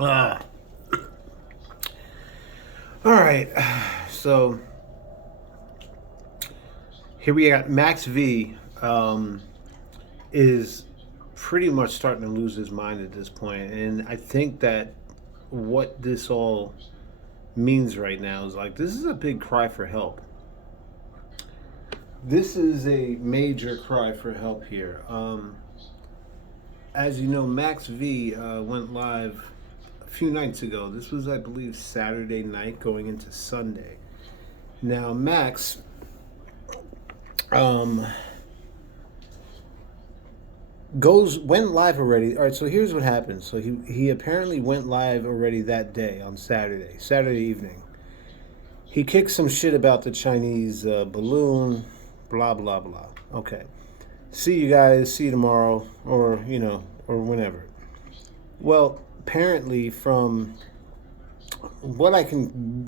Ah, all right. So here we got Max V. Is pretty much starting to lose his mind at this point, and I think that what this all means right now is like this is a big cry for help. This is a major cry for help here. As you know, Max V went live a few nights ago. This was, I believe, Saturday night going into Sunday. Now, Max um, went live already. All right, so here's what happened. So he apparently went live already that day on Saturday evening. He kicked some shit about the Chinese balloon, blah blah blah. Okay, see you guys. See you tomorrow, or or whenever. Well, apparently, from what I can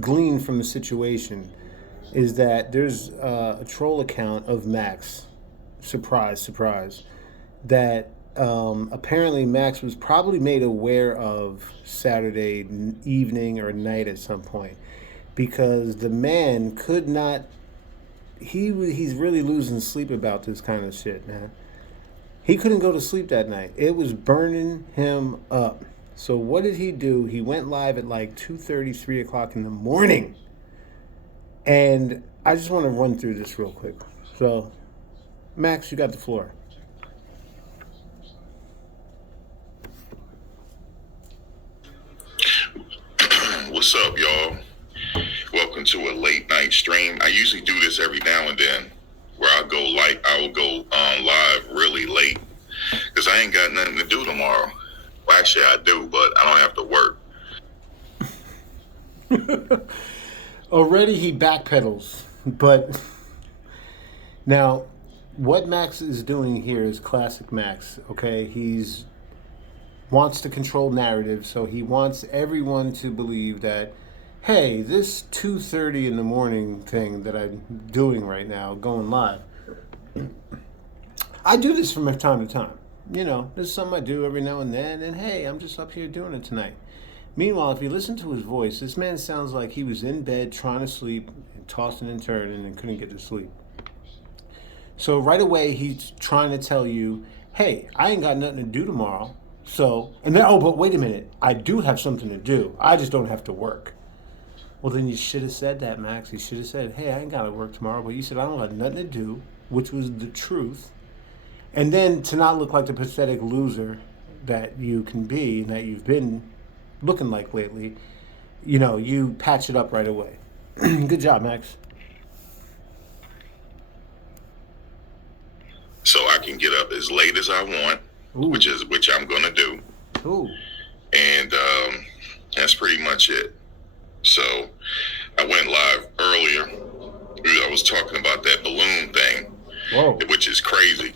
glean from the situation, is that there's a troll account of Max. Surprise, surprise. That apparently Max was probably made aware of Saturday evening or night at some point because the man could not. He's really losing sleep about this kind of shit, man. He couldn't go to sleep that night. It was burning him up. So what did he do? He went live at like 2:30, 3 o'clock in the morning. And I just want to run through this real quick. So, Max, you got the floor. What's up, y'all? Welcome to a late night stream. I usually do this every now and then, where I will go live really late because I ain't got nothing to do tomorrow. Well, actually, I do, but I don't have to work. Already he backpedals, but now what Max is doing here is classic Max. Okay, he's wants to control narrative, so he wants everyone to believe that, hey, this 2:30 in the morning thing that I'm doing right now, going live, I do this from time to time. This is something I do every now and then, and hey, I'm just up here doing it tonight. Meanwhile, if you listen to his voice, this man sounds like he was in bed trying to sleep, and tossing and turning, and couldn't get to sleep. So right away, he's trying to tell you, hey, I ain't got nothing to do tomorrow. So, and then, oh, but wait a minute, I do have something to do. I just don't have to work. Well, then you should have said that, Max. You should have said, hey, I ain't got to work tomorrow. But you said, I don't have nothing to do, which was the truth. And then to not look like the pathetic loser that you can be and that you've been looking like lately, you patch it up right away. Good job, Max. So I can get up as late as I want, Ooh. which I'm gonna do, Ooh. and that's pretty much it. So I went live earlier. I was talking about that balloon thing, Whoa. which is crazy.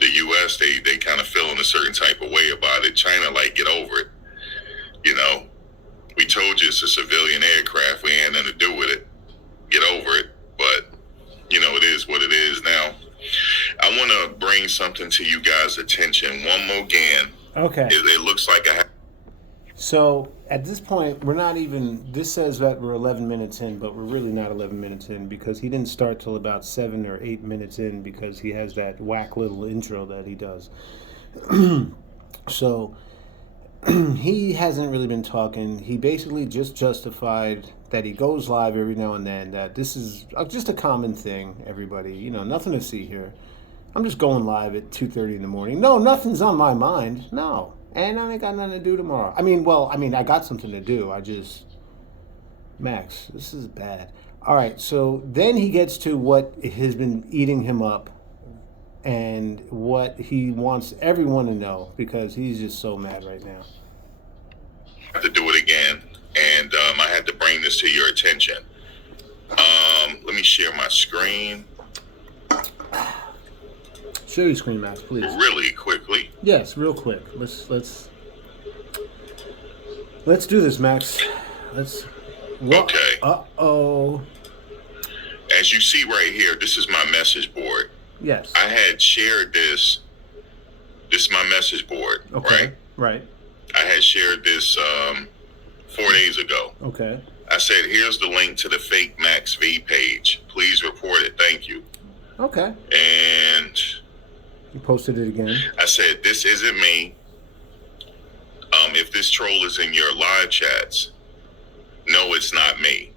The U.S. they kind of feeling a certain type of way about it. China, like, get over it. We told you it's a civilian aircraft. We ain't nothing to do with it. Get over it. But it is what it is now. I want to bring something to you guys' attention one more again. Okay. It looks like I have. So at this point, we're not even. This says that we're 11 minutes in, but we're really not 11 minutes in because he didn't start till about 7 or 8 minutes in because he has that whack little intro that he does. So he hasn't really been talking. He basically just justified that he goes live every now and then. That this is just a common thing. Everybody, nothing to see here. I'm just going live at 2:30 in the morning. No, nothing's on my mind. No. And I ain't got nothing to do tomorrow. I got something to do. Max, this is bad. All right, so then he gets to what has been eating him up and what he wants everyone to know because he's just so mad right now. I have to do it again, and I had to bring this to your attention. Let me share my screen. Share your screen, Max, please. Really quickly. Yes, real quick. Let's do this, Max. Okay. Uh-oh. As you see right here, this is my message board. Yes. I had shared this. This is my message board, Okay. right? Right. I had shared this 4 days ago. Okay. I said, here's the link to the fake Max V page. Please report it. Thank you. Okay. And You posted it again. I said, this isn't me. If this troll is in your live chats, no, it's not me.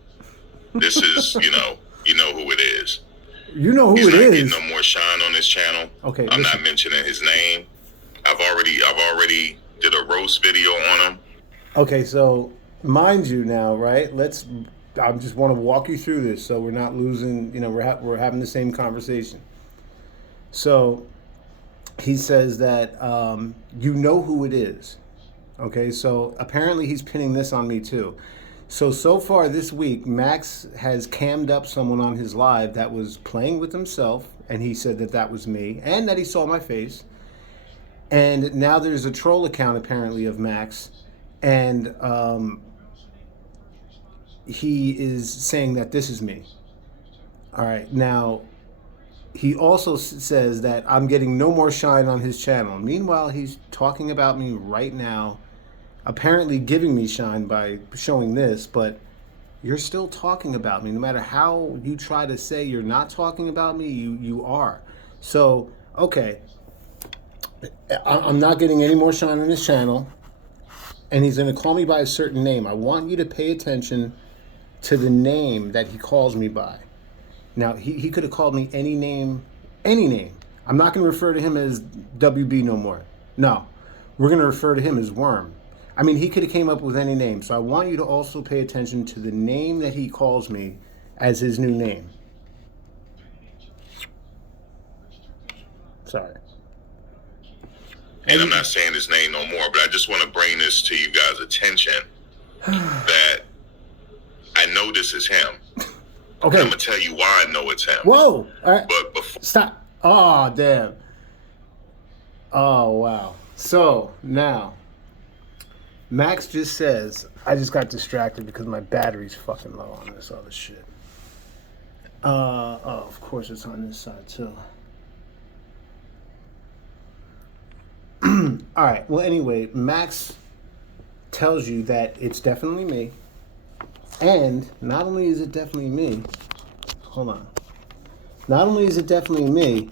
This is, you know who it is. You know who He's it not is. getting no more shine on this channel. Okay. I'm listen. not mentioning his name. I've already did a roast video on him. Okay, so mind you now, right? I just want to walk you through this so we're not losing, we're having the same conversation. So he says that you know who it is. Okay, so apparently he's pinning this on me too. So far this week, Max has cammed up someone on his live that was playing with himself, and he said that was me, and that he saw my face. And now there's a troll account apparently of Max, and he is saying that this is me. All right, now he also says that I'm getting no more shine on his channel. Meanwhile, he's talking about me right now, apparently giving me shine by showing this, but you're still talking about me. No matter how you try to say you're not talking about me, you are. So, okay, I'm not getting any more shine on his channel, and he's going to call me by a certain name. I want you to pay attention to the name that he calls me by. Now, he could have called me any name. I'm not going to refer to him as WB no more. No, we're going to refer to him as Worm. I mean, he could have came up with any name. So I want you to also pay attention to the name that he calls me as his new name. Sorry. And I'm not saying his name no more, but I just want to bring this to you guys' attention that I know this is him. Okay. I'm going to tell you why I know it's him. Whoa. All right. But before... Stop. Oh, damn. Oh, wow. So, now, Max just says, I just got distracted because my battery's fucking low on this other shit. Of course it's on this side, too. All right. Well, anyway, Max tells you that it's definitely me. And not only is it definitely me, hold on. Not only is it definitely me,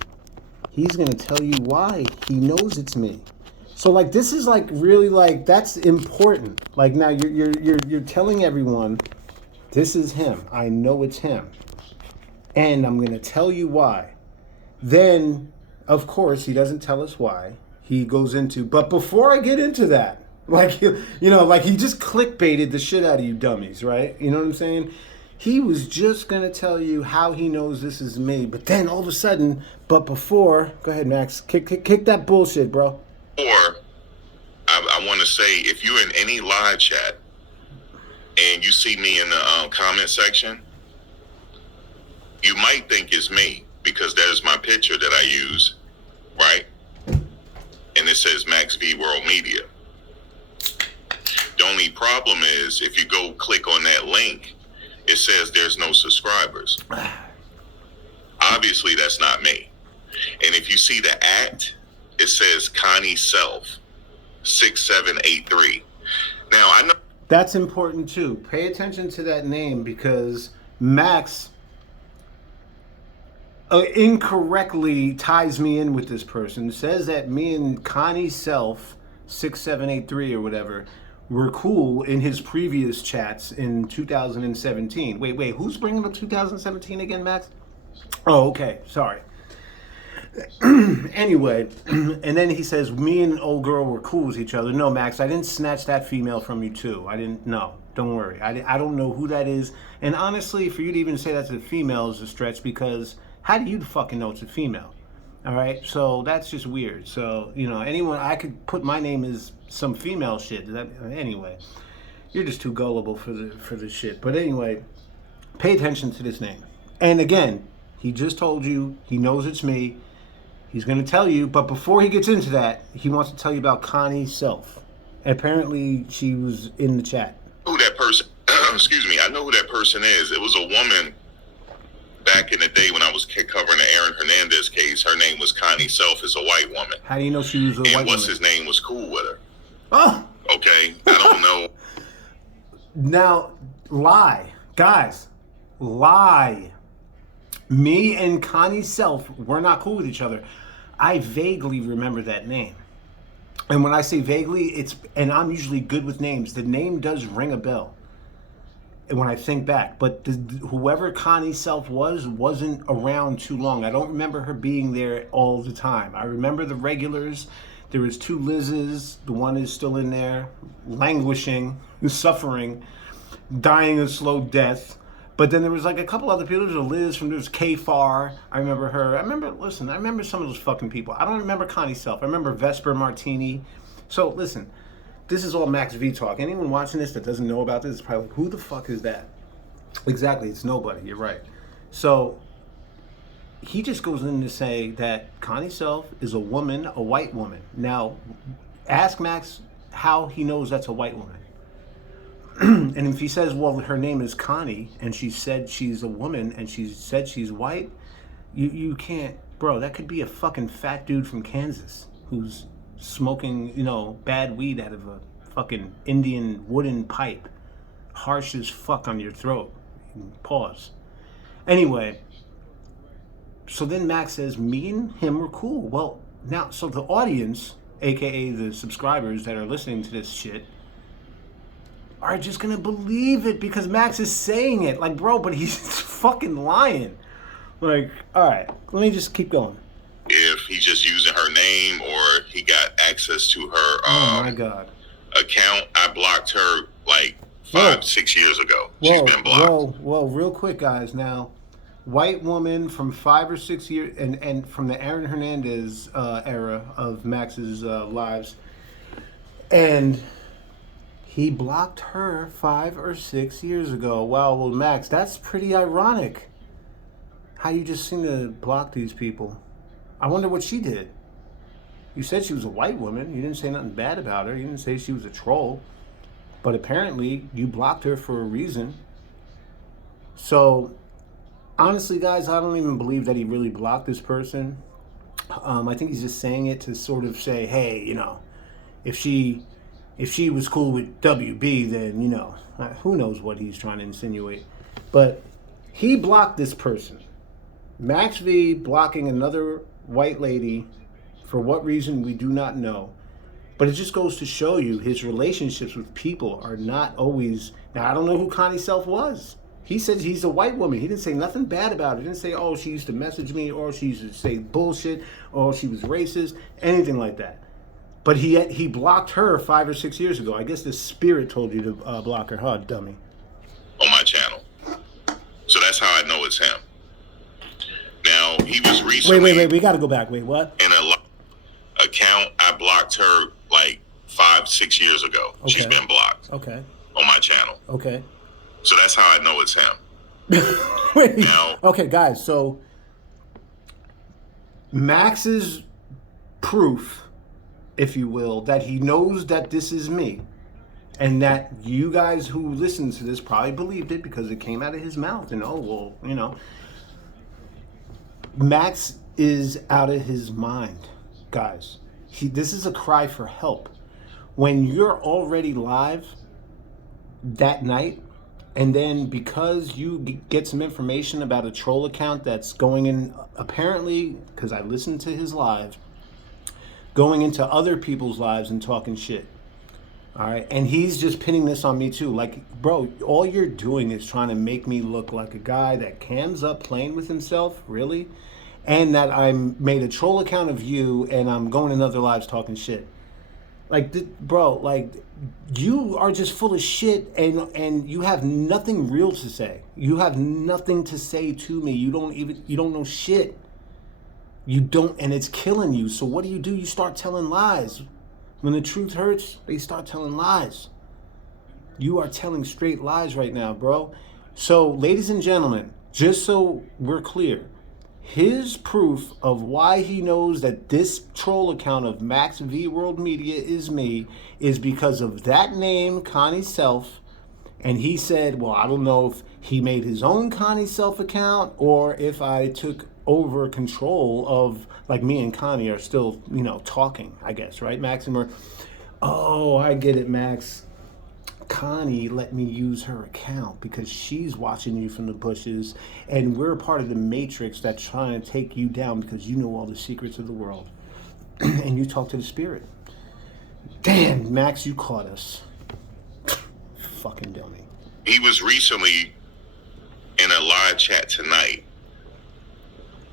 he's going to tell you why he knows it's me. So, like, this is, like, really, like, that's important. Like, now you're telling everyone, this is him. I know it's him. And I'm going to tell you why. Then, of course, he doesn't tell us why. He goes into, but before I get into that, like, like he just clickbaited the shit out of you dummies, right? You know what I'm saying? He was just going to tell you how he knows this is me. But then all of a sudden, but before, go ahead, Max, kick that bullshit, bro. Or, I want to say, if you're in any live chat and you see me in the comment section, you might think it's me because that is my picture that I use, right? And it says Max V World Media. The only problem is if you go click on that link, it says there's no subscribers. Obviously, that's not me. And if you see the it says Connie Self 6783. Now, I know that's important too. Pay attention to that name because Max incorrectly ties me in with this person. Says that me and Connie Self 6783 or whatever were cool in his previous chats in 2017. Wait, who's bringing up 2017 again, Max? Oh, okay, sorry. Anyway, and then he says, me and old girl were cool with each other. No, Max, I didn't snatch that female from you too. I didn't, no, don't worry. I don't know who that is. And honestly, for you to even say that's a female is a stretch because how do you fucking know it's a female? All right, so that's just weird. So, anyone, I could put my name as some female shit. Anyway, you're just too gullible for the shit. But anyway, pay attention to this name. And again, he just told you he knows it's me. He's going to tell you, but before he gets into that, he wants to tell you about Connie Self. Apparently, she was in the chat. Who that person? Excuse me. I know who that person is. It was a woman. Back in the day when I was covering the Aaron Hernandez case, her name was Connie Self, is a white woman. How do you know she was a white woman? And what's his name was cool with her. Oh, Okay, I don't know. now lie, guys, lie. Me and Connie Self, we're not cool with each other. I vaguely remember that name. And when I say vaguely, and I'm usually good with names, the name does ring a bell when I think back. But whoever Connie Self wasn't around too long. I don't remember her being there all the time. I remember the regulars. There was two Liz's. The one is still in there, languishing, suffering, dying a slow death. But then there was like a couple other people. There was a Liz from, there was K-Far. I remember her. I remember some of those fucking people. I don't remember Connie Self. I remember Vesper Martini. So listen, this is all Max V talk. Anyone watching this that doesn't know about this is probably like, who the fuck is that? Exactly, it's nobody. You're right. So he just goes in to say that Connie Self is a woman, a white woman. Now, ask Max how he knows that's a white woman. And if he says, well, her name is Connie, and she said she's a woman, and she said she's white, you can't, bro, that could be a fucking fat dude from Kansas who's smoking, bad weed out of a fucking Indian wooden pipe. Harsh as fuck on your throat. Pause. Anyway, so then Max says, me and him were cool. Well, now, so the audience, aka the subscribers that are listening to this shit, are just gonna believe it because Max is saying it. Like, bro, but he's fucking lying. Like, all right, let me just keep going. If he's just using her name or he got access to her Oh my God. account, I blocked her like 5-6 years ago. Whoa, She's been blocked. Whoa, real quick, guys. Now, white woman from 5 or 6 years, and from the Aaron Hernandez era of Max's lives, and he blocked her 5 or 6 years ago. Wow, well, Max, that's pretty ironic. How you just seem to block these people. I wonder what she did. You said she was a white woman. You didn't say nothing bad about her. You didn't say she was a troll. But apparently, you blocked her for a reason. So, honestly, guys, I don't even believe that he really blocked this person. I think he's just saying it to sort of say, hey, if she was cool with WB, then, who knows what he's trying to insinuate. But he blocked this person. Max V blocking another white lady for what reason we do not know. But it just goes to show you his relationships with people are not always... Now, I don't know who Connie Self was. He said he's a white woman. He didn't say nothing bad about her. He didn't say, oh, she used to message me, or she used to say bullshit, or she was racist, anything like that. But he blocked her 5 or 6 years ago. I guess the spirit told you to block her, huh, dummy? On my channel. So that's how I know it's him. Now, he was recently... Wait. We got to go back. Wait, what? In a account, I blocked her like 5-6 years ago. Okay. She's been blocked. Okay. On my channel. Okay. So that's how I know it's him. Wait. Now, okay, guys. So Max's proof, if you will, that he knows that this is me, and that you guys who listen to this probably believed it because it came out of his mouth. Max is out of his mind, guys. This is a cry for help. When you're already live that night, and then because you get some information about a troll account that's going in, apparently, because I listened to his live, going into other people's lives and talking shit. All right, and he's just pinning this on me too. Like, bro, all you're doing is trying to make me look like a guy that cams up playing with himself, really, and that I made a troll account of you and I'm going in other lives talking shit. Like, bro, like, you are just full of shit, and you have nothing real to say. You have nothing to say to me. You don't know shit. You don't, and it's killing you. So what do? You start telling lies. When the truth hurts, they start telling lies. You are telling straight lies right now, bro. So, ladies and gentlemen, just so we're clear, his proof of why he knows that this troll account of Max V World Media is me is because of that name, Connie Self. And he said, well, I don't know if he made his own Connie Self account or if I took over control of, like, me and Connie are still, talking, I guess, right, Max? And Oh, I get it, Max. Connie let me use her account because she's watching you from the bushes, and we're part of the matrix that's trying to take you down because you know all the secrets of the world. And you talk to the spirit. Damn, Max, you caught us. Fucking dummy. He was recently in a live chat tonight,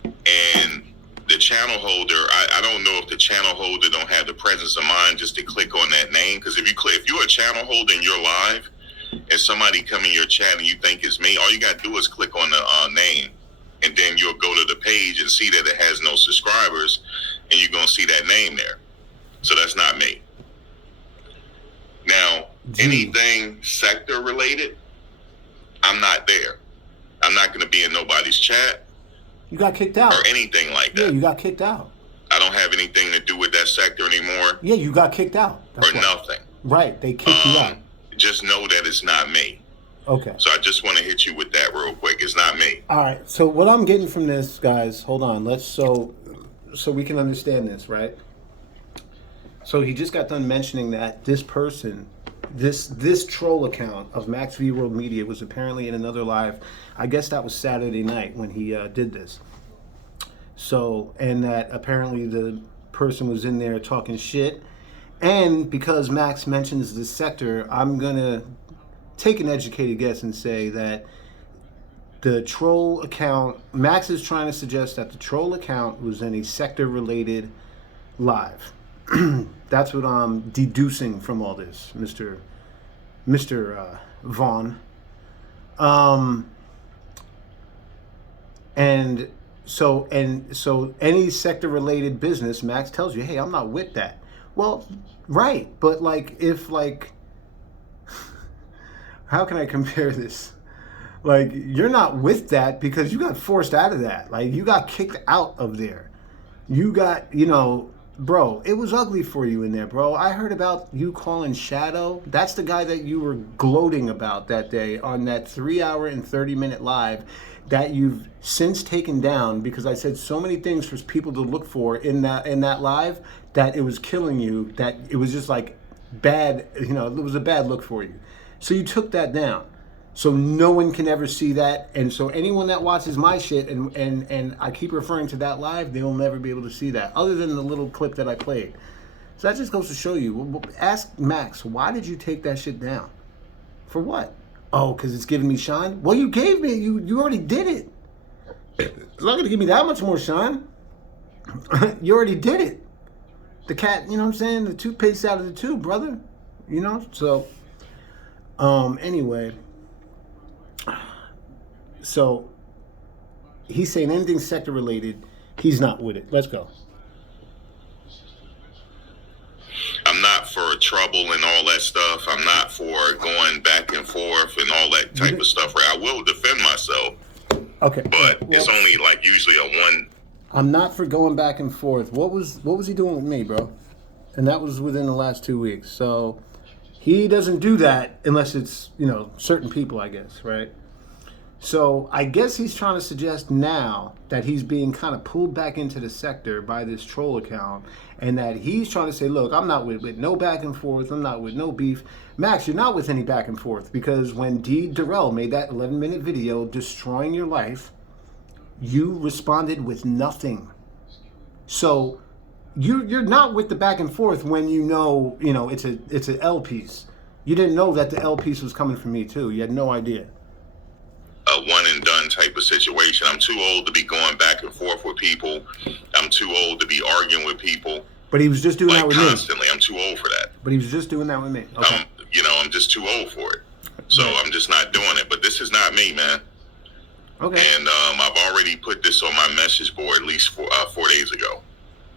and the channel holder, I don't know if the channel holder don't have the presence of mind just to click on that name, because if you're a channel holder and you're live and somebody come in your chat and you think it's me, all you got to do is click on the name, and then you'll go to the page and see that it has no subscribers, and you're going to see that name there. So that's not me. Now, anything sector related, I'm not there. I'm not going to be in nobody's chat. You got kicked out. Or anything like that. Yeah, you got kicked out. I don't have anything to do with that sector anymore. Yeah, you got kicked out. That's nothing. Right, they kicked you out. Just know that it's not me. Okay. So I just want to hit you with that real quick. It's not me. All right. So what I'm getting from this, guys, hold on. So we can understand this, right? So he just got done mentioning that this person, this troll account of Max V World Media was apparently in another live. I guess that was Saturday night when he did this. So, and that apparently the person was in there talking shit. And because Max mentions this sector, I'm going to take an educated guess and say that the troll account, Max is trying to suggest that the troll account was in a sector-related live. That's what I'm deducing from all this, Mr. Vaughn. And so any sector-related business, Max tells you, hey, I'm not with that. Well, right, but how can I compare this? Like, you're not with that because you got forced out of that. Like, you got kicked out of there. You got, bro, it was ugly for you in there, bro. I heard about you calling Shadow. That's the guy that you were gloating about that day on that 3-hour and 30-minute live that you've since taken down because I said so many things for people to look for in that live that it was killing you, that it was just like bad, it was a bad look for you. So you took that down. So no one can ever see that. And so anyone that watches my shit and I keep referring to that live, they'll never be able to see that other than the little clip that I played. So that just goes to show you. Ask Max, why did you take that shit down? For what? Oh, because it's giving me shine? Well, you gave me, you already did it. It's not going to give me that much more shine. You already did it. The cat, you know what I'm saying? The toothpaste out of the tube, brother. So, anyway. So, he's saying anything sector related, he's not with it. Let's go. I'm not for trouble and all that stuff. I'm not for going back and forth and all that type of stuff. Right? I will defend myself. Okay. But it's only like usually a one. I'm not for going back and forth. What was he doing with me, bro? And that was within the last 2 weeks. So he doesn't do that unless it's, certain people, I guess, right? So I guess he's trying to suggest now that he's being kind of pulled back into the sector by this troll account, and that he's trying to say, look, I'm not with no back and forth. I'm not with no beef. Max, you're not with any back and forth, because when Dee Durrell made that 11-minute video destroying your life, you responded with nothing. So you're not with the back and forth when it's an L piece. You didn't know that the L piece was coming from me too. You had no idea. A one and done type of situation. I'm too old to be going back and forth with people. I'm too old to be arguing with people. But he was just doing that with constantly. I'm too old for that. But he was just doing that with me. Okay. I'm just too old for it. So I'm just not doing it. But this is not me, man. Okay. And I've already put this on my message board at least 4 days ago.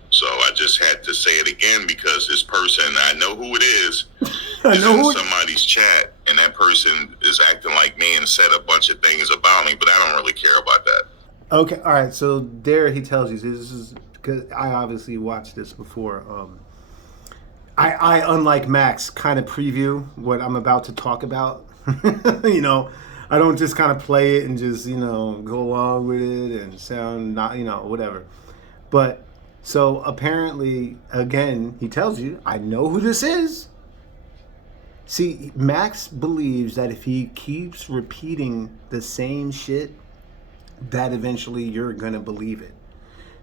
So I just had to say it again because this person, I know who it is, is in somebody's chat, and that person is acting like me and said a bunch of things about me, but I don't really care about that. Okay, all right. So there he tells you, this is because I obviously watched this before. I unlike Max, kind of preview what I'm about to talk about. I don't just kind of play it and just, go along with it and sound not, whatever. But So apparently, again, he tells you, I know who this is. See, Max believes that if he keeps repeating the same shit, that eventually you're going to believe it.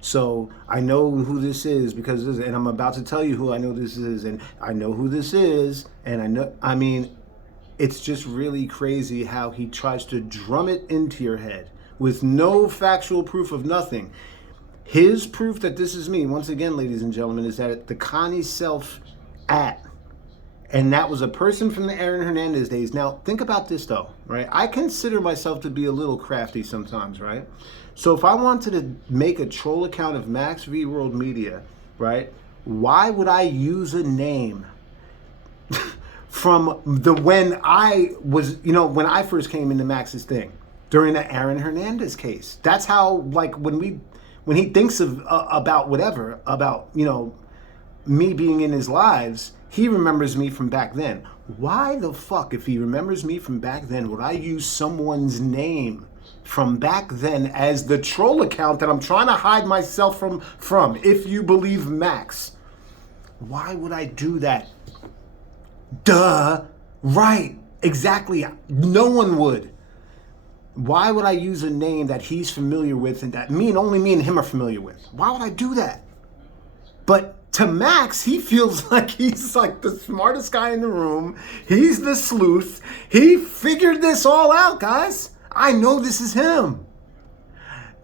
So I know who this is because this, and I'm about to tell you who I know this is, and I know who this is, and I mean, it's just really crazy how he tries to drum it into your head with no factual proof of nothing. His proof that this is me, once again, ladies and gentlemen, is that the Connie Self at, and that was a person from the Aaron Hernandez days. Now, think about this though, right? I consider myself to be a little crafty sometimes, right? So if I wanted to make a troll account of Max V World Media, right? Why would I use a name from the when I was, when I first came into Max's thing during the Aaron Hernandez case? That's how, like, when he thinks of about whatever, about, me being in his lives, he remembers me from back then. Why the fuck, if he remembers me from back then, would I use someone's name from back then as the troll account that I'm trying to hide myself from, if you believe Max? Why would I do that? Duh. Right. Exactly. No one would. Why would I use a name that he's familiar with and that only me and him are familiar with? Why would I do that? But to Max, he feels like he's like the smartest guy in the room. He's the sleuth. He figured this all out, guys. I know this is him.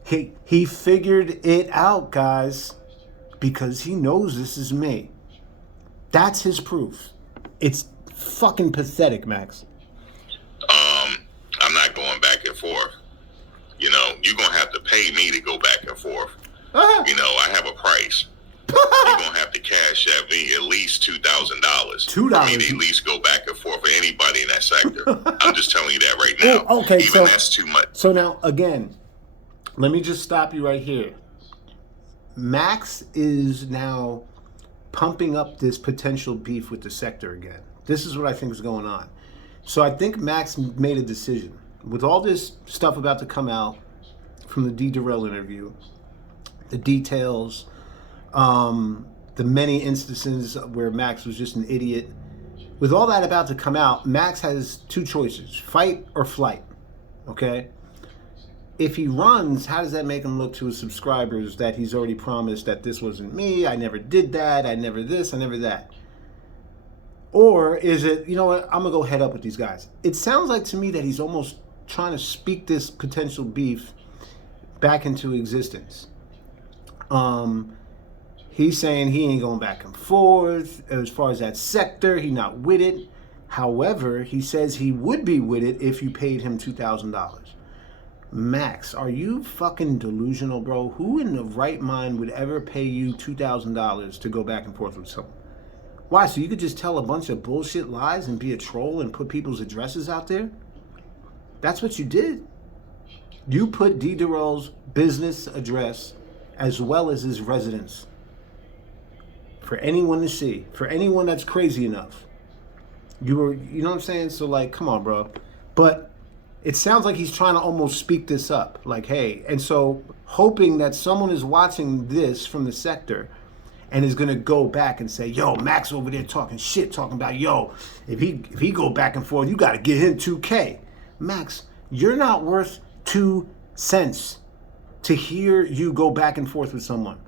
He figured it out, guys, because he knows this is me. That's his proof. It's fucking pathetic, Max. I'm not going back and forth. You're going to have to pay me to go back and forth. Uh-huh. I have a price. You're going to have to cash at me at least $2,000. $2? For me to at least go back and forth for anybody in that sector. I'm just telling you that right now. Oh, okay, Even that's too much. So now, again, let me just stop you right here. Max is now pumping up this potential beef with the sector again. This is what I think is going on. So I think Max made a decision. With all this stuff about to come out from the D. Durrell interview, the details, the many instances where Max was just an idiot. With all that about to come out, Max has two choices: fight or flight. Okay? If he runs, how does that make him look to his subscribers that he's already promised that this wasn't me, I never did that, I never this, I never that? Or is it, you know what, I'm going to go head up with these guys. It sounds like to me that he's almost trying to speak this potential beef back into existence. He's saying he ain't going back and forth. As far as that sector, he not with it. However, he says he would be with it if you paid him $2,000. Max, are you fucking delusional, bro? Who in the right mind would ever pay you $2,000 to go back and forth with someone? Why, so you could just tell a bunch of bullshit lies and be a troll and put people's addresses out there? That's what you did. You put D. Durrell's business address as well as his residence for anyone to see, for anyone that's crazy enough. You know what I'm saying? So, like, come on, bro. But it sounds like he's trying to almost speak this up. Like, hey, and so hoping that someone is watching this from the sector and is going to go back and say, yo, Max over there talking shit, talking about, yo, if he go back and forth, you got to get him $2K. Max, you're not worth 2 cents to hear you go back and forth with someone.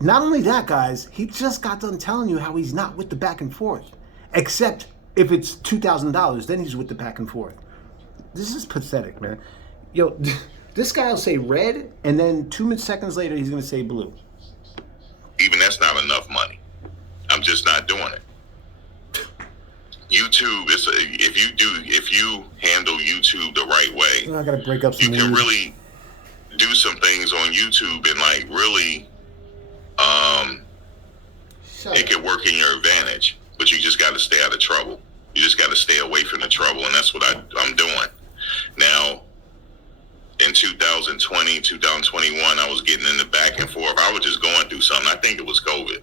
Not only that, guys, he just got done telling you how he's not with the back and forth. Except if it's $2,000, then he's with the back and forth. This is pathetic, man. Yo, this guy will say red, and then 2 seconds later, he's going to say blue. Even that's not enough money. I'm just not doing it. YouTube is if you handle YouTube the right way, I gotta break up some you can really do some things on YouTube and like really it can work in your advantage. But you just got to stay out of trouble. You just got to stay away from the trouble, and that's what I'm doing. Now, in 2020, 2021, I was getting in the back and forth. I was just going through something. I think it was COVID.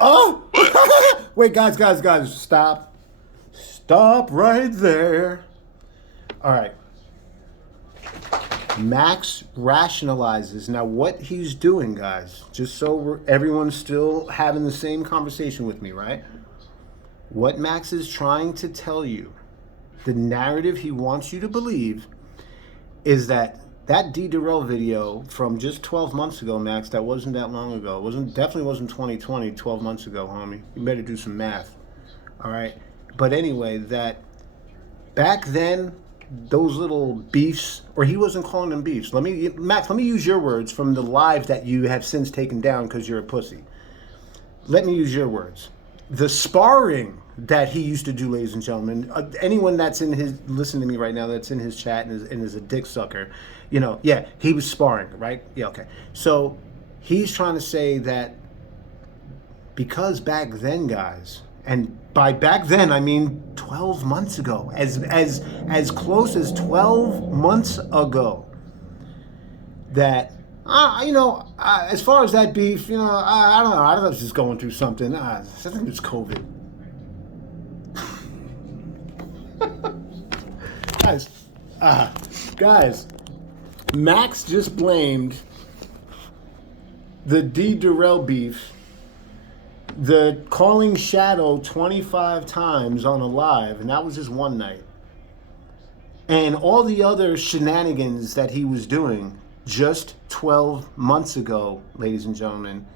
Oh! But, wait, guys, stop. Stop right there. All right. Max rationalizes. Now, what he's doing, guys, just so everyone's still having the same conversation with me, right? What Max is trying to tell you, the narrative he wants you to believe, is that D. Durrell video from just 12 months ago, Max, that wasn't that long ago. Definitely wasn't 2020, 12 months ago, homie. You better do some math. All right? But anyway, that back then, those little beefs, or he wasn't calling them beefs. Max, let me use your words from the live that you have since taken down because you're a pussy. Let me use your words. The sparring that he used to do, ladies and gentlemen, anyone that's listening to me right now that's in his chat and is a dick sucker, yeah, he was sparring, right? Yeah, okay. So he's trying to say that because back then, guys, and by back then I mean 12 months ago, as close as 12 months ago, that as far as that beef, I don't know. I was just going through something. I think it's COVID. Guys, Max just blamed the D. Durrell beef, the calling Shadow 25 times on a live, and that was just one night, and all the other shenanigans that he was doing just 12 months ago, ladies and gentlemen,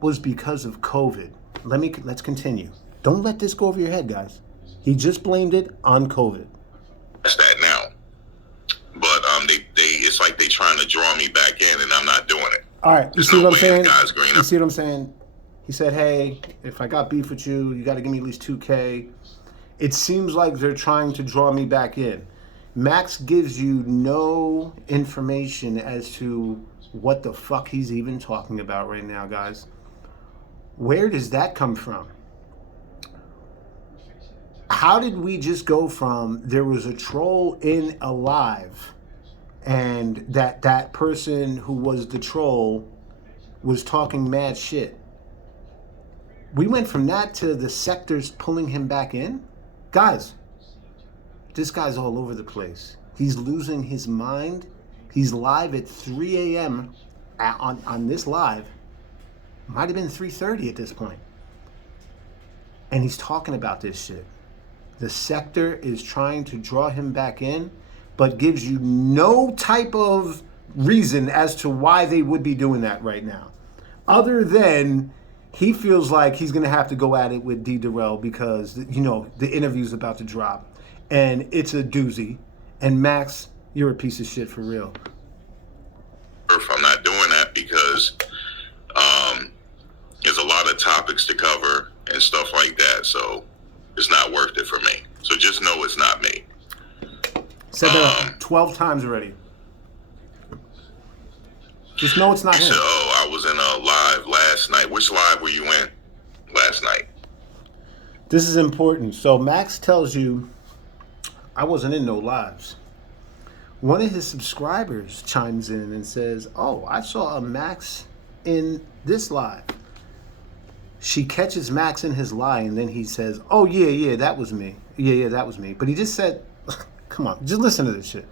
was because of COVID. Let's continue. Don't let this go over your head, guys. He just blamed it on COVID. That's that now. But it's like they trying to draw me back in, and I'm not doing it. All right, you see what I'm saying? You see what I'm saying? He said, hey, if I got beef with you, you got to give me at least $2K. It seems like they're trying to draw me back in. Max gives you no information as to what the fuck he's even talking about right now, guys. Where does that come from? How did we just go from there was a troll in a live and that person who was the troll was talking mad shit? We went from that to the sectors pulling him back in? Guys, this guy's all over the place. He's losing his mind. He's live at 3 a.m. on this live. Might have been 3:30 at this point. And he's talking about this shit. The sector is trying to draw him back in, but gives you no type of reason as to why they would be doing that right now. Other than he feels like he's going to have to go at it with D. Durrell because, the interview's about to drop. And it's a doozy. And Max, you're a piece of shit for real. If I'm not doing that because there's a lot of topics to cover and stuff like that, so it's not worth it for me. So just know it's not me. Said that 12 times already. Just know it's not him. Said, I was in a live last night. Which live were you in last night? This is important. So Max tells you, I wasn't in no lives. One of his subscribers chimes in and says, I saw a Max in this live. She catches Max in his lie, and then he says, yeah, that was me. Yeah, that was me. But he just said, come on, just listen to this shit.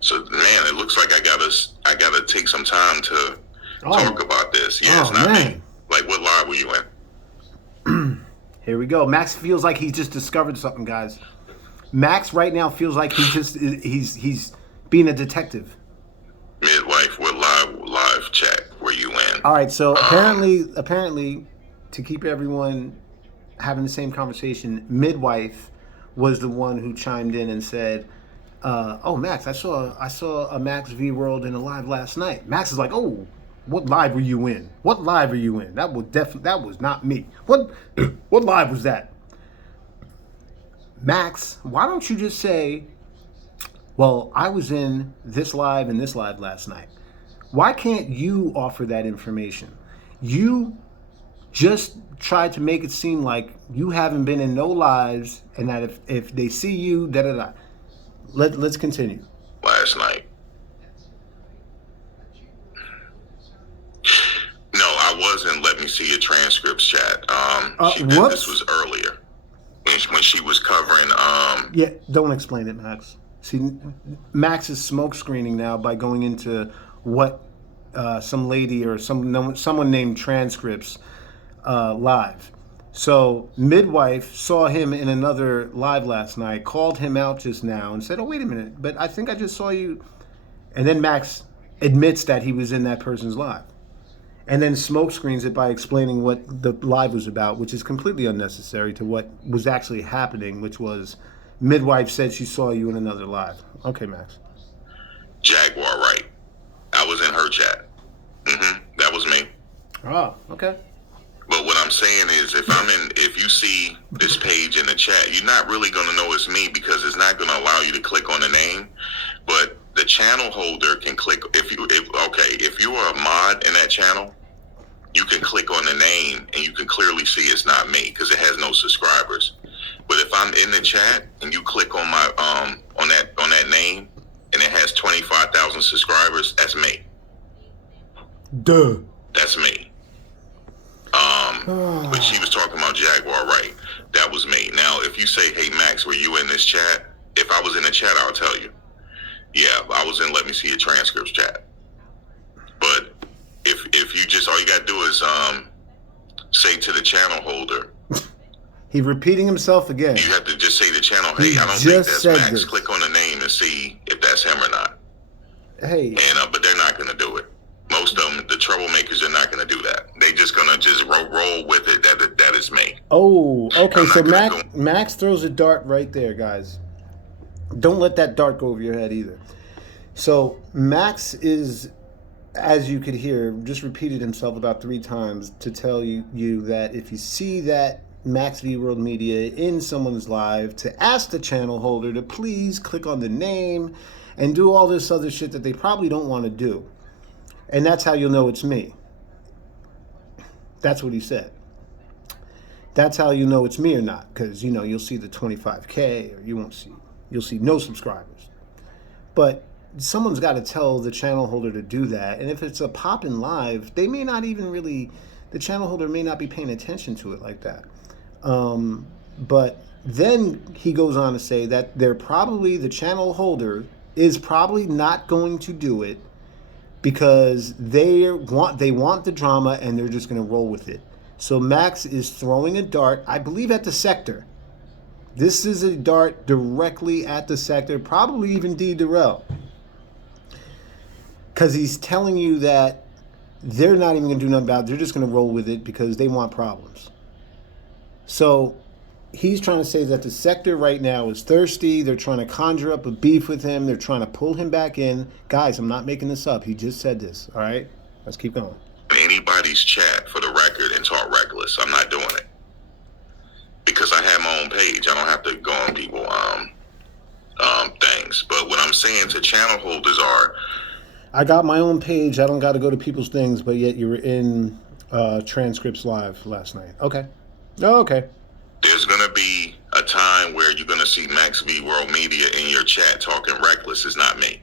So, man, it looks like I gotta take some time to talk about this. Yeah, it's not me. Like, what live were you in? Here we go. Max feels like he just discovered something, guys. Max right now feels like he's being a detective. Midwife, what live chat were you in? All right, so apparently, to keep everyone having the same conversation, Midwife was the one who chimed in and said, Max, I saw a Max V World in a live last night. Max is like, what live were you in? What live are you in? That was not me. What live was that? Max, why don't you just say, well, I was in this live and this live last night. Why can't you offer that information? You just tried to make it seem like you haven't been in no lives and that if they see you, da-da-da. Let's continue. Last night. No, I wasn't. Let me see your transcripts, chat. This was earlier when she was covering. Yeah, don't explain it, Max. See, Max is smoke screening now by going into what some lady or someone named transcripts live. So midwife saw him in another live last night, called him out just now, and said, "Oh, wait a minute, but I think I just saw you." And then Max admits that he was in that person's live, and then smoke screens it by explaining what the live was about, which is completely unnecessary to what was actually happening, which was midwife said she saw you in another live. Okay, Max. Jaguar, right? I was in her chat. That was me. Oh, okay. But what I'm saying is, if you see this page in the chat, you're not really going to know it's me because it's not going to allow you to click on the name. But the channel holder can click if you are a mod in that channel, you can click on the name and you can clearly see it's not me because it has no subscribers. But if I'm in the chat and you click on my on that name and it has 25,000 subscribers, that's me. Duh. That's me. But she was talking about Jaguar, right? That was me. Now, if you say, "Hey Max, were you in this chat?" If I was in the chat, I'll tell you. Yeah, I was in Let Me See Your Transcripts chat. But if you just, all you gotta do is say to the channel holder. He's repeating himself again. You have to just say to the channel, "Hey, I don't think that's Max." This. Click on the name and see if that's him or not. Hey. And but they're not gonna do it. Most of them, the troublemakers, are not going to do that. They just going to just roll with it. That is me. Oh, okay. So Max throws a dart right there, guys. Don't let that dart go over your head either. So Max is, as you could hear, just repeated himself about 3 times to tell you that if you see that Max V World Media in someone's live, to ask the channel holder to please click on the name and do all this other shit that they probably don't want to do. And that's how you'll know it's me. That's what he said. That's how you know it's me or not, because you'll see the 25K, or you'll see no subscribers. But someone's got to tell the channel holder to do that. And if it's a pop-in live, they may not even really, the channel holder may not be paying attention to it like that. But then he goes on to say that the channel holder is probably not going to do it because they want the drama and they're just going to roll with it. So Max is throwing a dart, I believe, at the sector. This is a dart directly at the sector, probably even D. Durrell. Because he's telling you that they're not even going to do nothing about it. They're just going to roll with it because they want problems. So he's trying to say that the sector right now is thirsty. They're trying to conjure up a beef with him. They're trying to pull him back in. Guys, I'm not making this up. He just said this. All right? Let's keep going. Anybody's chat for the record and talk reckless. I'm not doing it. Because I have my own page. I don't have to go on people things. But what I'm saying to channel holders are, I got my own page. I don't got to go to people's things, but yet you were in Transcripts Live last night. Okay. Oh, okay. There's going to be a time where you're going to see Max V World Media in your chat talking reckless. It's not me.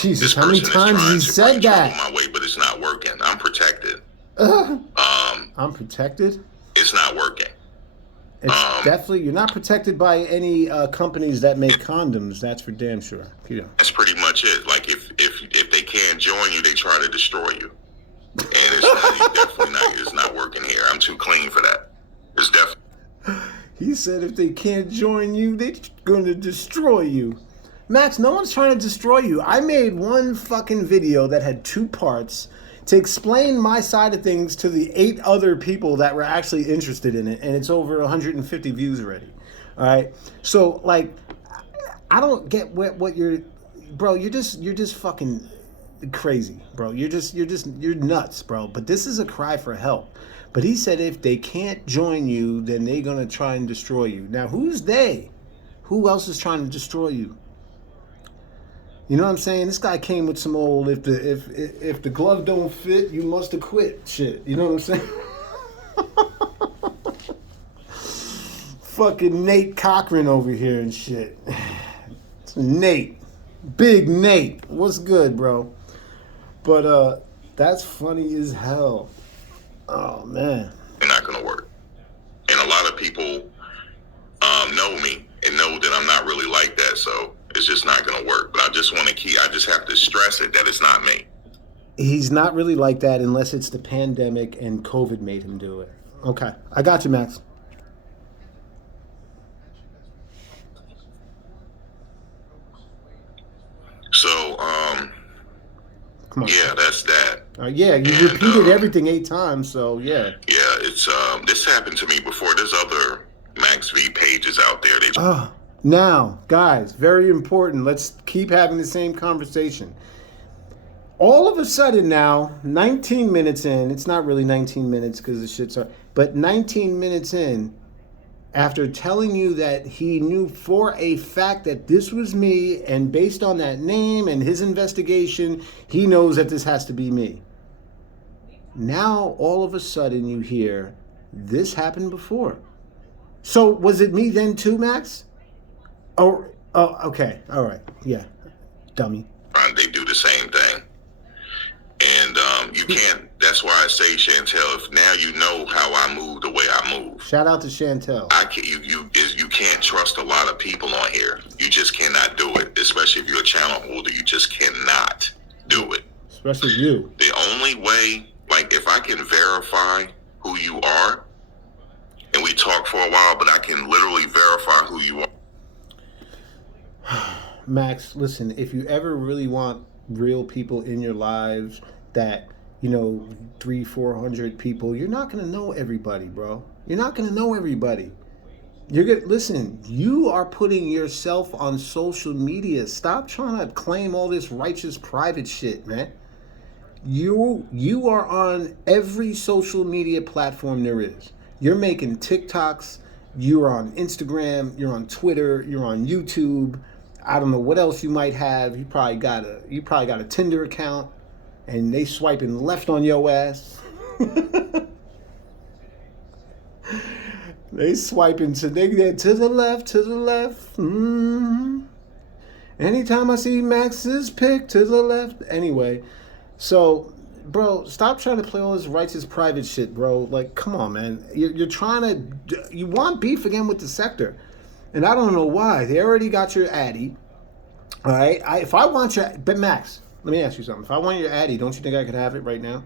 Jesus, how many times you said that? My way, but it's not working. I'm protected. I'm protected? It's not working. It's definitely, you're not protected by any companies that make condoms. That's for damn sure. That's pretty much it. Like if they can't join you, they try to destroy you. And it's not working here. I'm too clean for that. It's definitely. He said if they can't join you, they're going to destroy you. Max, no one's trying to destroy you. I made one fucking video that had 2 parts to explain my side of things to the 8 other people that were actually interested in it, and it's over 150 views already. All right, so like, I don't get what you're, bro. You're just fucking crazy, bro. You're nuts, bro. But this is a cry for help. But he said if they can't join you, then they're gonna try and destroy you. Now, who's they? Who else is trying to destroy you? You know what I'm saying? This guy came with some old if the glove don't fit, you must have quit shit. You know what I'm saying? Fucking Nate Cochran over here and shit. It's Nate. Big Nate. What's good, bro? But that's funny as hell. Oh man. It's not gonna work. And a lot of people know me and know that I'm not really like that, so It's just not going to work. But I just want to I just have to stress it that it's not me. He's not really like that unless it's the pandemic and COVID made him do it. Okay. I got you, Max. So, Come on. yeah, that's that. Yeah, you repeated everything 8 times, so yeah. Yeah, it's this happened to me before. There's other Max V pages out there. Now, guys, very important. Let's keep having the same conversation. All of a sudden now, 19 minutes in, it's not really 19 minutes because the shit's hard, but 19 minutes in, after telling you that he knew for a fact that this was me, and based on that name and his investigation, he knows that this has to be me. Now, all of a sudden, you hear, this happened before. So, was it me then too, Max? Oh, okay. All right. Yeah. Dummy. They do the same thing. And you can't, that's why I say, Chantel, if now you know how I move the way I move. Shout out to Chantel. You can't trust a lot of people on here. You just cannot do it, especially if you're a channel holder. You just cannot do it. Especially you. The only way, like if I can verify who you are, and we talk for a while, but I can literally verify who you are. Max, listen, if you ever really want real people in your lives that, 300-400 people, you're not going to know everybody, bro. You're not going to know everybody. Listen, you are putting yourself on social media. Stop trying to claim all this righteous private shit, man. You are on every social media platform there is. You're making TikToks, you're on Instagram, you're on Twitter, you're on YouTube. I don't know what else you might have. You probably got a Tinder account, and they swiping left on your ass. They swiping to the left, to the left. Anytime I see Max's pic, to the left. Anyway, so, bro, stop trying to play all this righteous private shit, bro. Like, come on, man. You're trying to, you want beef again with the sector. And I don't know why. They already got your Addy. All right? If I want your... But, Max, let me ask you something. If I want your Addy, don't you think I could have it right now?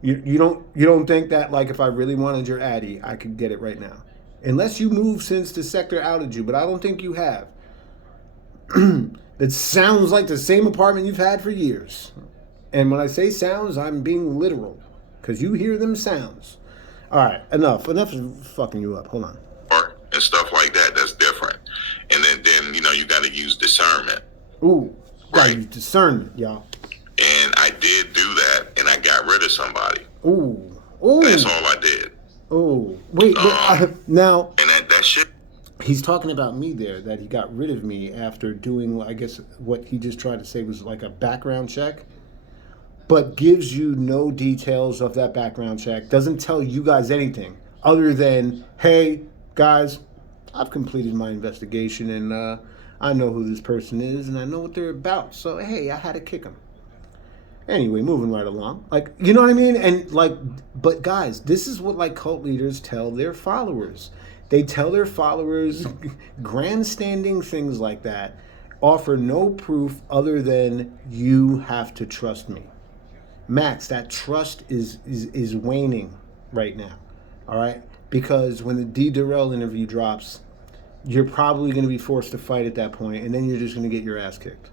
You don't think that, like, if I really wanted your Addy, I could get it right now? Unless you moved since the sector outed you, but I don't think you have. It sounds like the same apartment you've had for years. And when I say sounds, I'm being literal. Because you hear them sounds. All right, enough. Enough of fucking you up. Hold on. And stuff like that, that's different. And then you got to use discernment. Ooh, right? Use discernment, y'all. And I did do that, and I got rid of somebody. Ooh. That's all I did. Ooh. Wait, now... And that shit... He's talking about me there, that he got rid of me after doing, I guess, what he just tried to say was like a background check, but gives you no details of that background check, doesn't tell you guys anything other than, hey, guys, I've completed my investigation and I know who this person is and I know what they're about. So, hey, I had to kick them. Anyway, moving right along. Like, you know what I mean? And like, but guys, this is what like cult leaders tell their followers. They tell their followers grandstanding things like that, offer no proof other than you have to trust me. Max, that trust is waning right now. All right? Because when the D. Durrell interview drops, you're probably going to be forced to fight at that point, and then you're just going to get your ass kicked.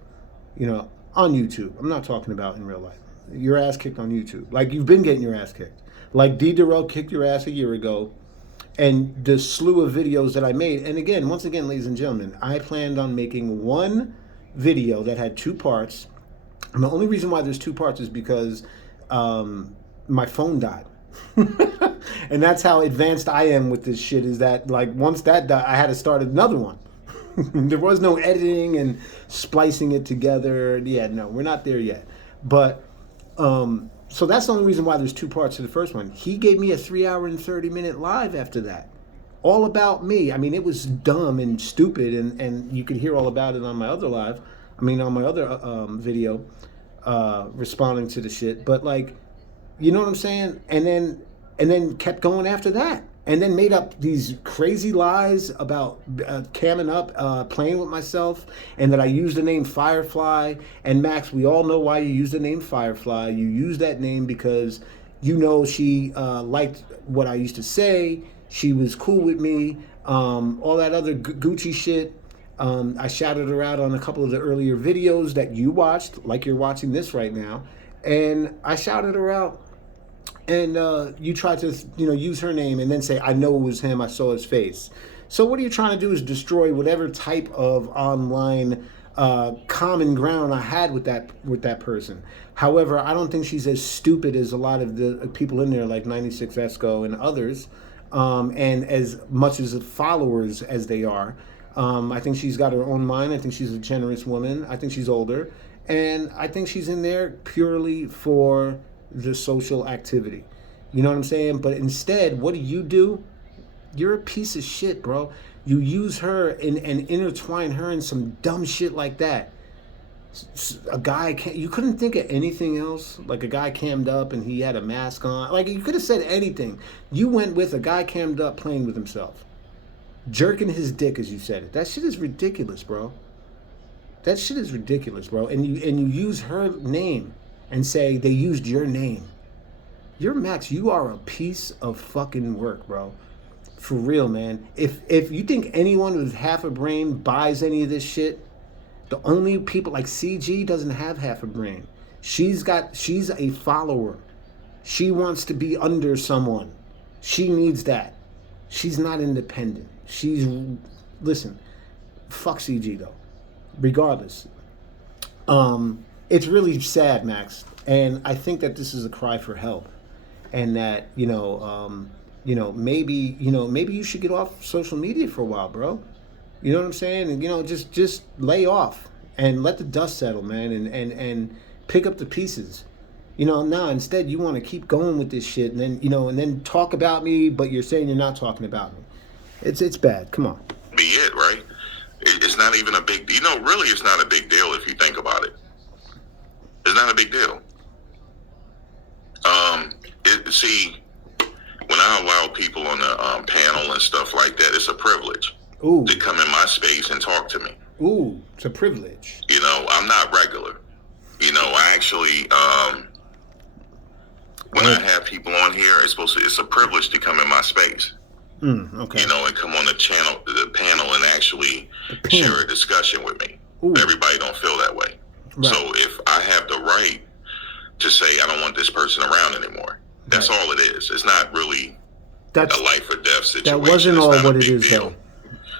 On YouTube. I'm not talking about in real life. Your ass kicked on YouTube. Like, you've been getting your ass kicked. Like, D. Durrell kicked your ass a year ago, and the slew of videos that I made, and again, once again, ladies and gentlemen, I planned on making one video that had 2 parts. And the only reason why there's 2 parts is because my phone died. And that's how advanced I am with this shit, is that, like, once that died, I had to start another one. There was no editing and splicing it together. Yeah, no, we're not there yet. But, so that's the only reason why there's 2 parts to the first one. He gave me a 3-hour and 30-minute live after that. All about me. I mean, it was dumb and stupid, and you could hear all about it on my other live. I mean, on my other video, responding to the shit. But, like, you know what I'm saying? And then kept going after that. and then made up these crazy lies about camming up, playing with myself, and that I used the name Firefly. And Max, we all know why you use the name Firefly. You use that name because you know she liked what I used to say. She was cool with me. All that other Gucci shit. I shouted her out on a couple of the earlier videos that you watched, like you're watching this right now. And I shouted her out, and you tried to use her name and then say, I know it was him, I saw his face. So what are you trying to do is destroy whatever type of online common ground I had with that person. However, I don't think she's as stupid as a lot of the people in there, like 96 Esco and others, and as much as followers as they are. I think she's got her own mind. I think she's a generous woman. I think she's older, and I think she's in there purely for the social activity. You know what I'm saying? But instead, what do? You're a piece of shit, bro. You use her and intertwine her in some dumb shit like that. A guy can't, you couldn't think of anything else? Like a guy cammed up and he had a mask on. Like, you could have said anything. You went with a guy cammed up playing with himself, jerking his dick, as you said it. That shit is ridiculous, bro. That shit is ridiculous, bro. And you use her name and say they used your name. You're Max. You are a piece of fucking work, bro. For real, man. If you think anyone with half a brain buys any of this shit, the only people like CG doesn't have half a brain. She's a follower. She wants to be under someone. She needs that. She's not independent. Listen, fuck CG though. Regardless, it's really sad, Max, and I think that this is a cry for help, and that maybe you should get off social media for a while, bro. You know what I'm saying? And just lay off and let the dust settle, man, and pick up the pieces. Now instead you want to keep going with this shit, and then talk about me, but you're saying you're not talking about me. It's bad. Come on. Be it, right? It's not even a big, really it's not a big deal if you think about it. It's not a big deal. See, when I allow people on the panel and stuff like that, it's a privilege. Ooh. To come in my space and talk to me. Ooh, it's a privilege. I'm not regular. I actually, when I have people on here, it's a privilege to come in my space. Okay. And come on the panel and actually share a discussion with me. Ooh. Everybody don't feel that way. Right. So if I have the right to say I don't want this person around anymore, that's all it is. It's not really a life or death situation. That wasn't all what it is, though.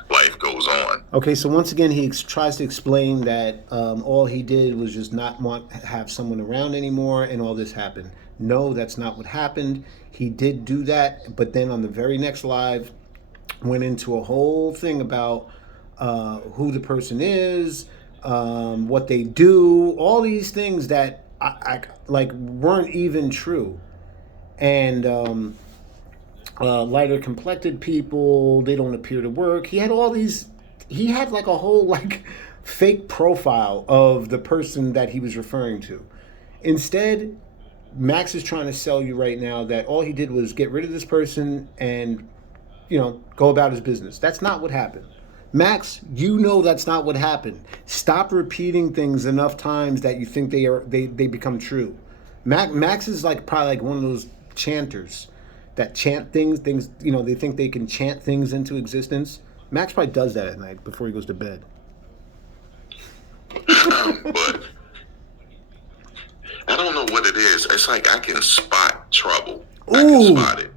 Life goes on. Okay, so once again, he tries to explain that all he did was just not want to have someone around anymore, and all this happened. No, that's not what happened. He did do that, but then on the very next live, went into a whole thing about who the person is, what they do, all these things that I weren't even true. And lighter complected people, they don't appear to work. He had like a whole fake profile of the person that he was referring to. Instead, Max is trying to sell you right now that all he did was get rid of this person and go about his business. That's not what happened. Max, that's not what happened. Stop repeating things enough times that you think they become true. Max is probably one of those chanters that chant things, they think they can chant things into existence. Max probably does that at night before he goes to bed. But I don't know what it is. It's like I can spot trouble. Ooh. I can spot it.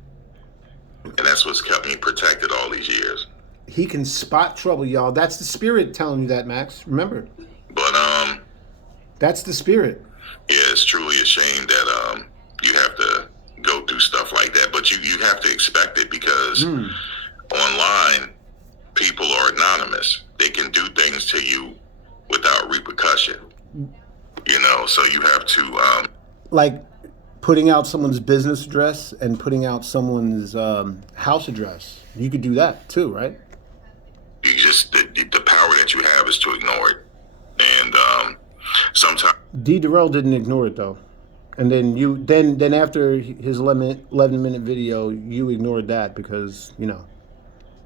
And that's what's kept me protected all these years. He can spot trouble, y'all. That's the spirit telling you that, Max. Remember. But that's the spirit. Yeah, it's truly a shame that you have to go through stuff like that, but you have to expect it because online people are anonymous. They can do things to you without repercussion. So you have to like putting out someone's business address and putting out someone's house address. You could do that too, right? You just the power that you have is to ignore it, and sometimes D. Durrell didn't ignore it though. And then then after his 11-minute video, you ignored that because, you know.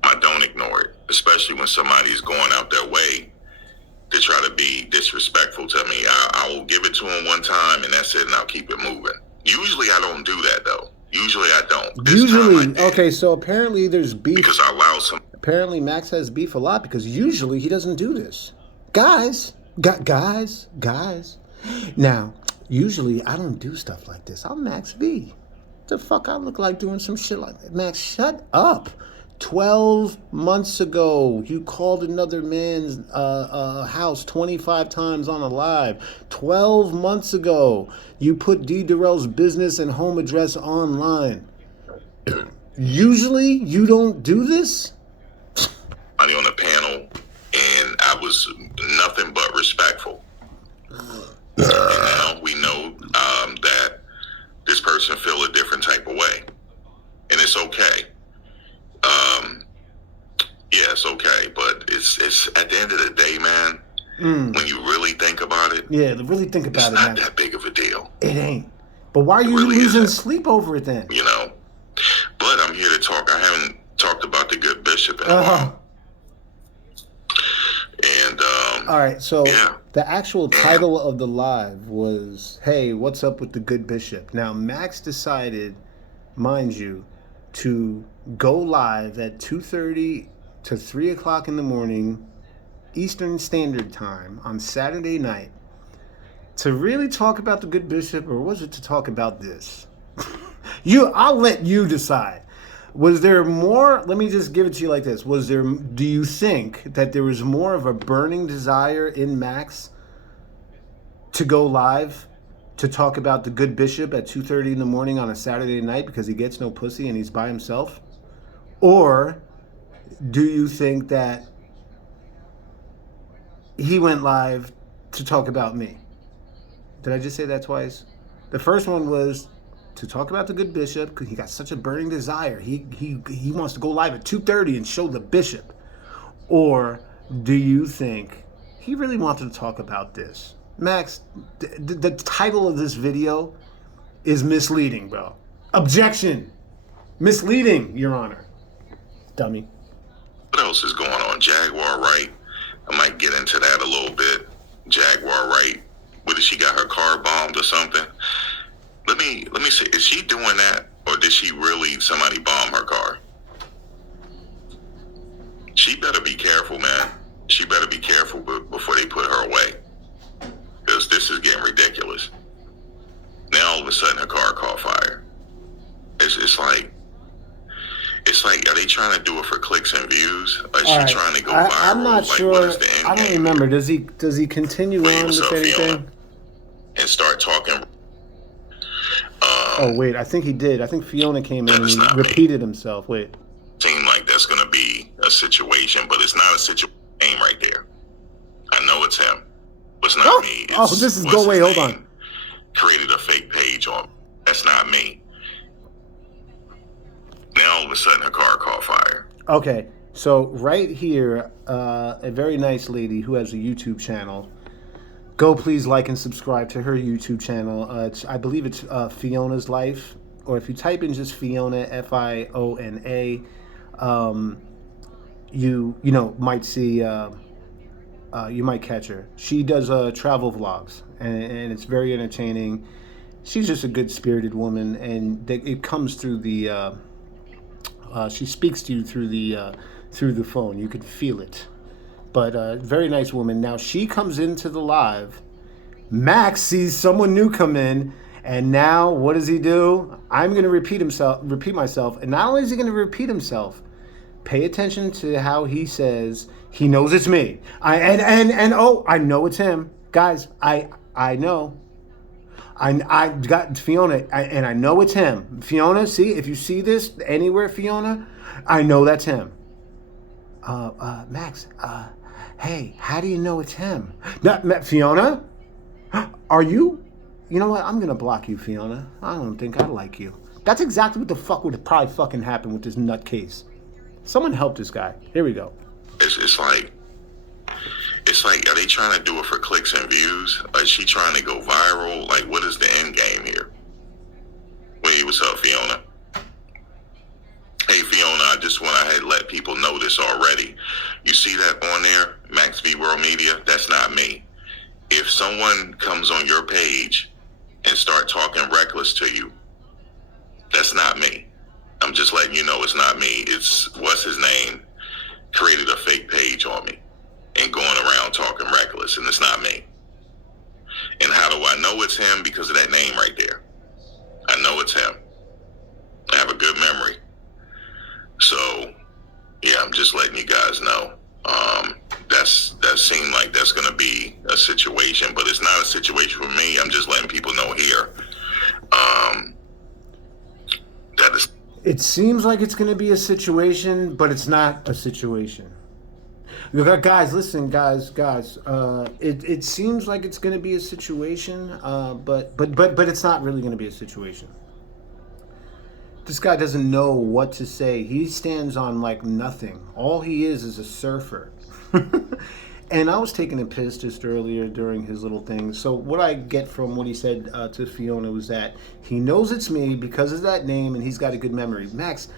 I don't ignore it, especially when somebody's going out their way to try to be disrespectful to me. I will give it to them one time and that's it, and I'll keep it moving. Usually I don't do that though. Usually I don't. Usually, okay, so apparently there's beef. Because I allow some. Apparently Max has beef a lot because usually he doesn't do this. Guys. Now, usually I don't do stuff like this. I'm Max V. The fuck I look like doing some shit like that? Max, shut up. 12 months ago, you called another man's house 25 times on a live. 12 months ago, you put D. Durrell's business and home address online. Usually, you don't do this? On the panel, and I was nothing but respectful. And now we know that this person feel a different type of way, and it's okay. Yeah, it's okay, but it's at the end of the day, man. When you really think about it, really think about it's not that big of a deal. It ain't. But why are you really losing sleep over it then? You know. But I'm here to talk. I haven't talked about the good bishop in a while. And all right, so the actual title of the live was, "Hey, what's up with the good bishop?" Now Max decided, mind you, to go live at 2:30 to 3 o'clock in the morning Eastern Standard Time on Saturday night to really talk about the good bishop, or was it to talk about this? I'll let you decide. Was there more? Let me just give it to you like this. Do you think that there was more of a burning desire in Max to go live to talk about the good bishop at 2:30 in the morning on a Saturday night because he gets no pussy and he's by himself? Or do you think that he went live to talk about me? Did I just say that twice? The first one was to talk about the good bishop because he got such a burning desire. He wants to go live at 2:30 and show the bishop. Or do you think he really wanted to talk about this? Max, the title of this video is misleading, bro. Objection. Misleading, Your Honor. Dummy. What else is going on? Jaguar Wright. I might get into that a little bit. Jaguar Wright. Whether she got her car bombed or something. Let me see. Is she doing that, or did she really somebody bomb her car? She better be careful, man. She better be careful before they put her away, because this is getting ridiculous. Now all of a sudden her car caught fire. It's like, are they trying to do it for clicks and views? Like she trying to go viral? I'm not sure. What is the end I don't game? remember. Does he continue on with anything? Fiona, and start talking. Oh wait, I think he did. I think Fiona came in and he repeated himself. Wait. Seem like that's going to be a situation, but it's not a situation right there. I know it's him, but it's not me. This is go. Wait, hold on. Created a fake page on. That's not me. Now all of a sudden her car caught fire. Okay, so right here, a very nice lady who has a YouTube channel. Go please like and subscribe to her YouTube channel. I believe it's Fiona's Life, or if you type in just Fiona, Fiona, you might see, you might catch her. She does travel vlogs, and it's very entertaining. She's just a good spirited woman, and it comes through the. She speaks to you through the phone. You can feel it. But very nice woman. Now she comes into the live. Max sees someone new come in, and now what does he do? I'm going to repeat myself. And not only is he going to repeat himself, pay attention to how he says he knows it's me. I know it's him, guys. I know. I got Fiona, and I know it's him. Fiona, see, if you see this anywhere, Fiona, I know that's him. Max, hey, how do you know it's him? Fiona, are you? You know what? I'm going to block you, Fiona. I don't think I like you. That's exactly what the fuck would probably fucking happen with this nutcase. Someone help this guy. Here we go. It's it's like, are they trying to do it for clicks and views? Like, she trying to go viral? Like, what is the end game here? Hey, what's up, Fiona? Hey, Fiona, I just want to let people know this already. You see that on there, Max V World Media? That's not me. If someone comes on your page and start talking reckless to you, that's not me. I'm just letting you know it's not me. It's, what's his name, created a fake page on me and going around talking reckless, and it's not me. And how do I know it's him? Because of that name right there. I know it's him. I have a good memory. So, yeah, I'm just letting you guys know. That seemed like that's going to be a situation, but it's not a situation for me. I'm just letting people know here. That is. It seems like it's going to be a situation, but it's not a situation. Guys, listen, guys. It seems like it's going to be a situation, but it's not really going to be a situation. This guy doesn't know what to say. He stands on like nothing. All he is a surfer. And I was taking a piss just earlier during his little thing. So what I get from what he said to Fiona was that he knows it's me because of that name, and he's got a good memory. Max,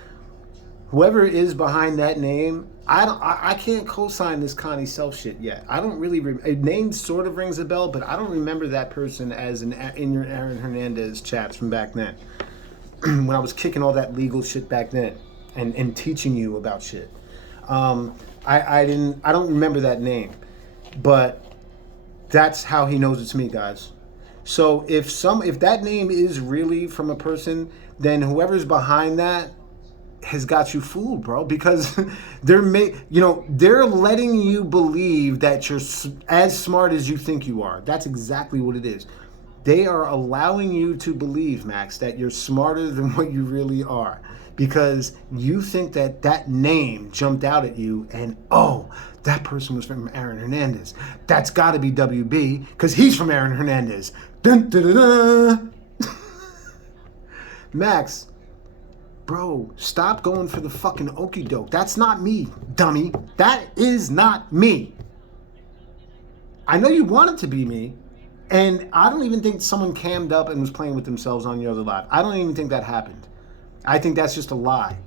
whoever is behind that name, I can't co-sign this Connie Self shit yet. I don't really a name sort of rings a bell, but I don't remember that person as in your Aaron Hernandez chats from back then. When I was kicking all that legal shit back then and teaching you about shit. I don't remember that name, but that's how he knows it's me, guys. So if that name is really from a person, then whoever's behind that has got you fooled, bro, because they're letting you believe that you're as smart as you think you are. That's exactly what it is. They are allowing you to believe, Max, that you're smarter than what you really are, because you think that name jumped out at you and, oh, that person was from Aaron Hernandez. That's got to be WB because he's from Aaron Hernandez. Dun, dun, dun, dun. Max, bro, stop going for the fucking okie doke. That's not me, dummy. That is not me. I know you want it to be me. And I don't even think someone cammed up and was playing with themselves on your other live. I don't even think that happened. I think that's just a lie.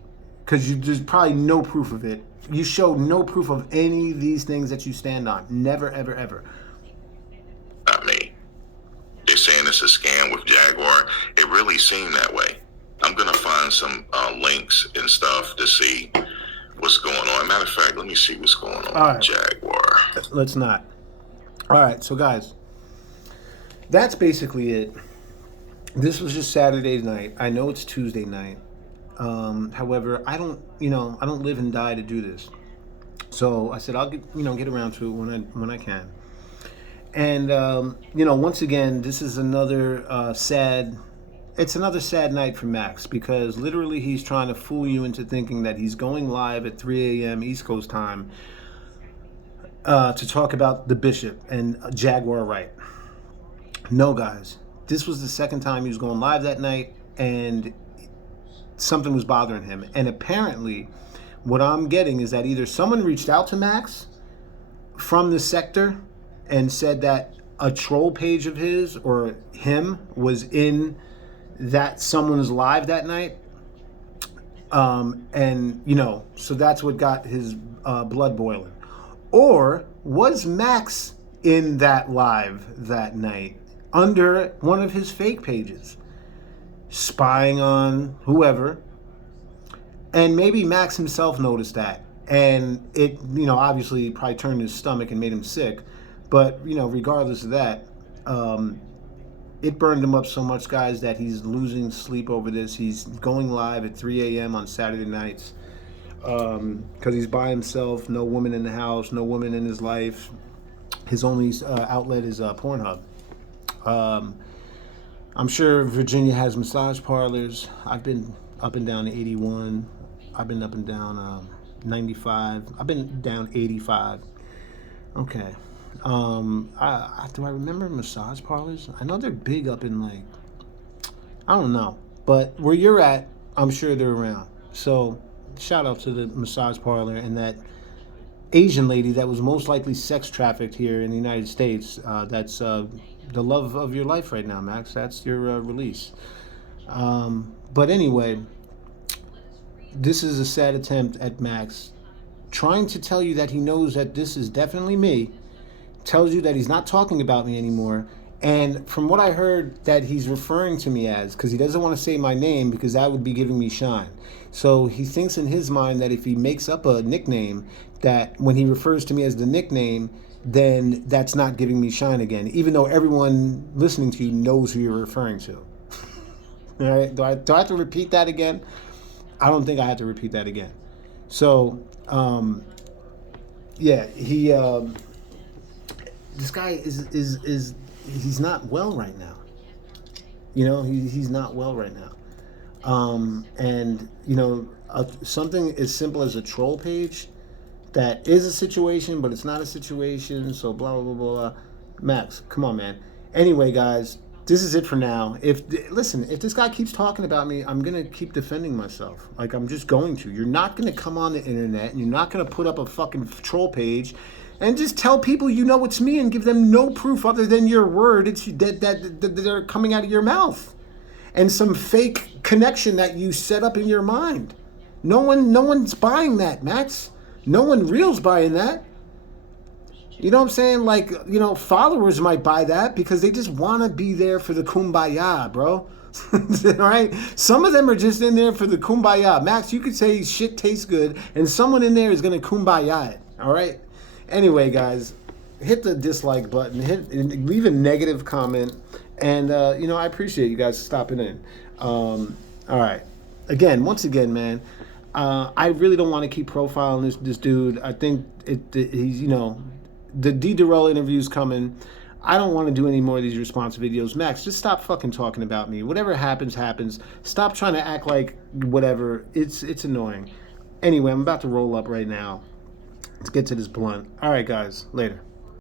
Because there's probably no proof of it. You show no proof of any of these things that you stand on. Never, ever, ever. Not me. They're saying it's a scam with Jaguar. It really seemed that way. I'm going to find some links and stuff to see what's going on. Matter of fact, let me see what's going on with Jaguar. Let's not. All right, so guys. That's basically it. This was just Saturday night. I know it's Tuesday night. However, I don't live and die to do this. So I said I'll get around to it when I can. And once again, this is another sad night for Max, because literally he's trying to fool you into thinking that he's going live at 3 a.m. East Coast time to talk about the Bishop and Jaguar Wright. No, guys, this was the second time he was going live that night, and something was bothering him. And apparently, what I'm getting is that either someone reached out to Max from the sector and said that a troll page of his or him was in that someone's live that night. So that's what got his blood boiling. Or was Max in that live that night under one of his fake pages, spying on whoever? And maybe Max himself noticed that, and it, obviously probably turned his stomach and made him sick. But, regardless of that, it burned him up so much, guys, that he's losing sleep over this. He's going live at 3 a.m. on Saturday nights because he's by himself, no woman in the house, no woman in his life. His only outlet is Pornhub. I'm sure Virginia has massage parlors. I've been up and down to 81. I've been up and down 95. I've been down 85. Okay. Do I remember massage parlors? I know they're big up in I don't know. But where you're at, I'm sure they're around. So shout out to the massage parlor in that Asian lady that was most likely sex trafficked here in the United States. That's the love of your life right now, Max. That's your release. But anyway, this is a sad attempt at Max trying to tell you that he knows that this is definitely me, tells you that he's not talking about me anymore. And from what I heard, that he's referring to me as, because he doesn't want to say my name because that would be giving me shine. So he thinks in his mind that if he makes up a nickname, that when he refers to me as the nickname, then that's not giving me shine again, even though everyone listening to you knows who you're referring to. All right? Do I have to repeat that again? I don't think I have to repeat that again. So, yeah, this guy is he's not well right now. You know, he's not well right now. And you know, something as simple as a troll page that is a situation, but it's not a situation. So blah blah blah blah. Max, come on, man. Anyway, guys, this is it for now. If this guy keeps talking about me, I'm gonna keep defending myself. Like, I'm just going to. You're not gonna come on the internet and you're not gonna put up a fucking troll page and just tell people you know it's me and give them no proof other than your word. It's that they're coming out of your mouth and some fake connection that you set up in your mind. No one's buying that, Max. No one real's buying that. You know what I'm saying? Like, you know, followers might buy that because they just want to be there for the kumbaya, bro. All right? Some of them are just in there for the kumbaya. Max, you could say shit tastes good, and someone in there is going to kumbaya it. All right? Anyway, guys, hit the dislike button. Leave a negative comment. And, you know, I appreciate you guys stopping in. All right. Once again, man, I really don't want to keep profiling this dude. I think he's, you know, the D. Durrell interview's coming. I don't want to do any more of these response videos. Max, just stop fucking talking about me. Whatever happens, happens. Stop trying to act like whatever. It's annoying. Anyway, I'm about to roll up right now. Let's get to this blunt. All right, guys. Later.